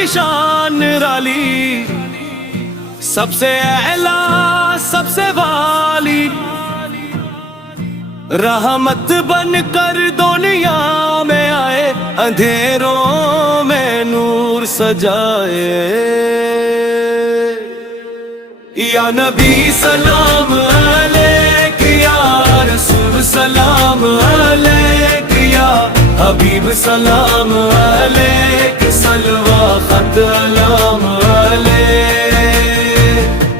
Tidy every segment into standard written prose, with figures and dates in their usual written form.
کی شان نرالی، سب سے اعلیٰ سب سے والی، رحمت بن کر دنیا میں آئے، اندھیروں میں نور سجائے۔ یا نبی سلام علیک، یا رسول سلام علیک، یا حبیب سلام علیک، صلوہ خط علام علیک۔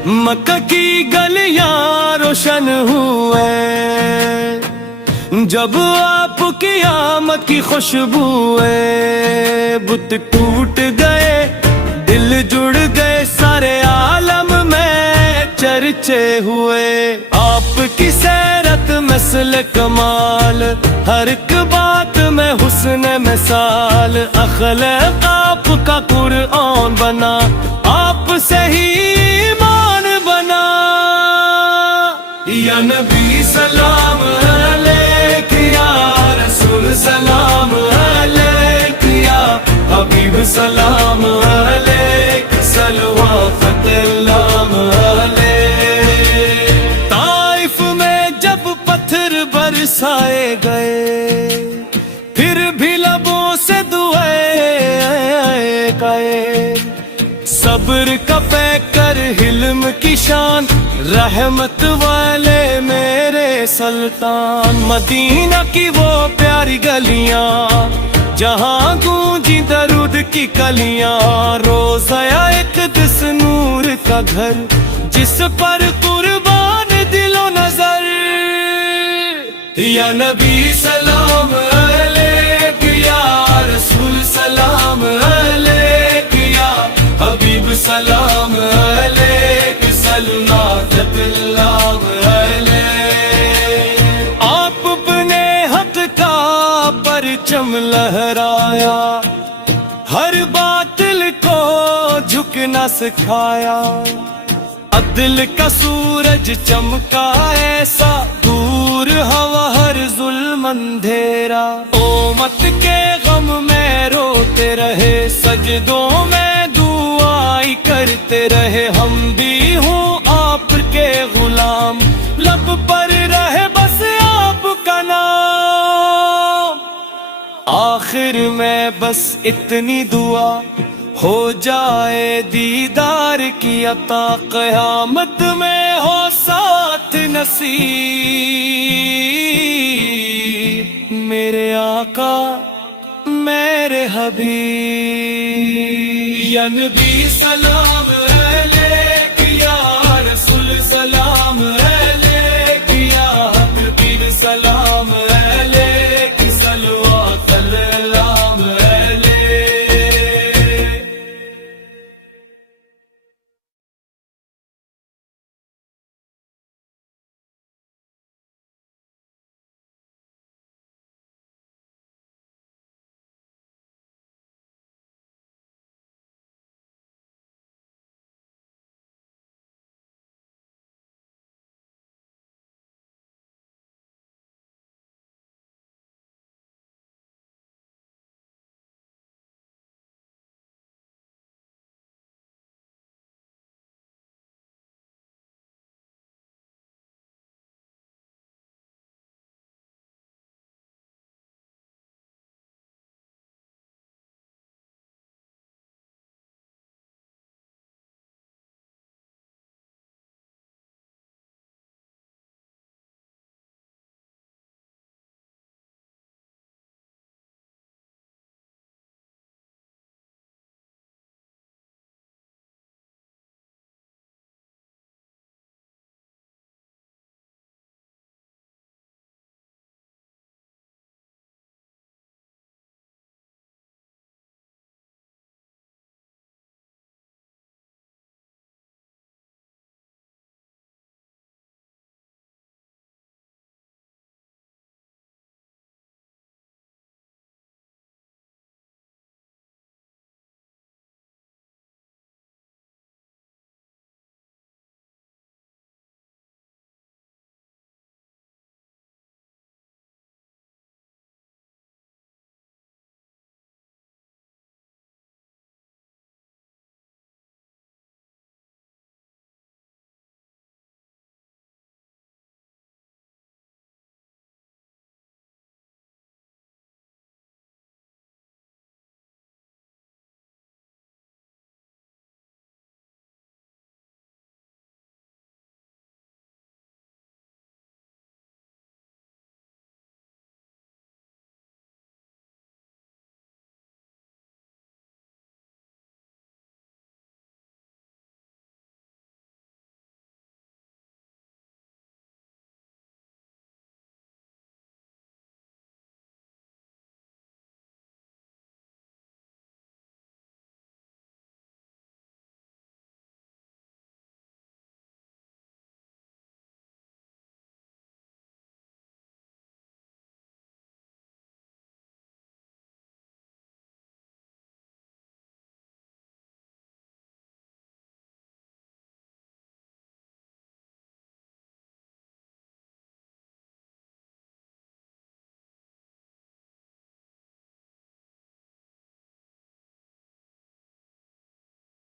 مکہ کی گلیاں روشن ہوئے جب آپ کی آمد کی خوشبو ہے، بت ٹوٹ گئے دل جڑ گئے، سارے عالم میں چرچے ہوئے، آپ کی سیرت مثل کمال، ہر ایک بات میں حسن مثال، اخلاق آپ کا قرآن بنا، آپ سے ہی ایمان بنا۔ یا نبی سلام علیک، یا رسول سلام علیک، یا حبیب سلام علیک، صلوہ خط علام علیک۔ طائف میں جب پتھر برسائے گئے، پھر بھی لبوں سے دعائیں گئے، صبر کا پیکر حلم کی شان، رحمت والے میرے سلطان، مدینہ کی وہ پیاری گلیاں جہاں گونجی درود کی کلیاں، روزہ اقدس نور کا گھر جس پر قربان دل و نظر۔ یا نبی سلام علیک، یا رسول سلام علیک، یا حبیب سلام علیک، صلوہ خط علام علیک۔ آپ اپنے حق کا پرچم لہرایا، ہر باطل کو جھکنا سکھایا، عدل کا سورج چمکا ایسا، دور ہوا ہر ظلم اندھیرا، امت کے غم میں روتے رہے، سجدوں میں دعائی کرتے رہے، ہم بھی ہوں آپ کے غلام، لب پر رہے بس آپ کا نام۔ آخر میں بس اتنی دعا ہو جائے دیدار کی عطا، قیامت میں ہو ساتھ نصیب، میرے آقا میرے حبیب۔ یا نبی سلام علیک، یا رسول سلام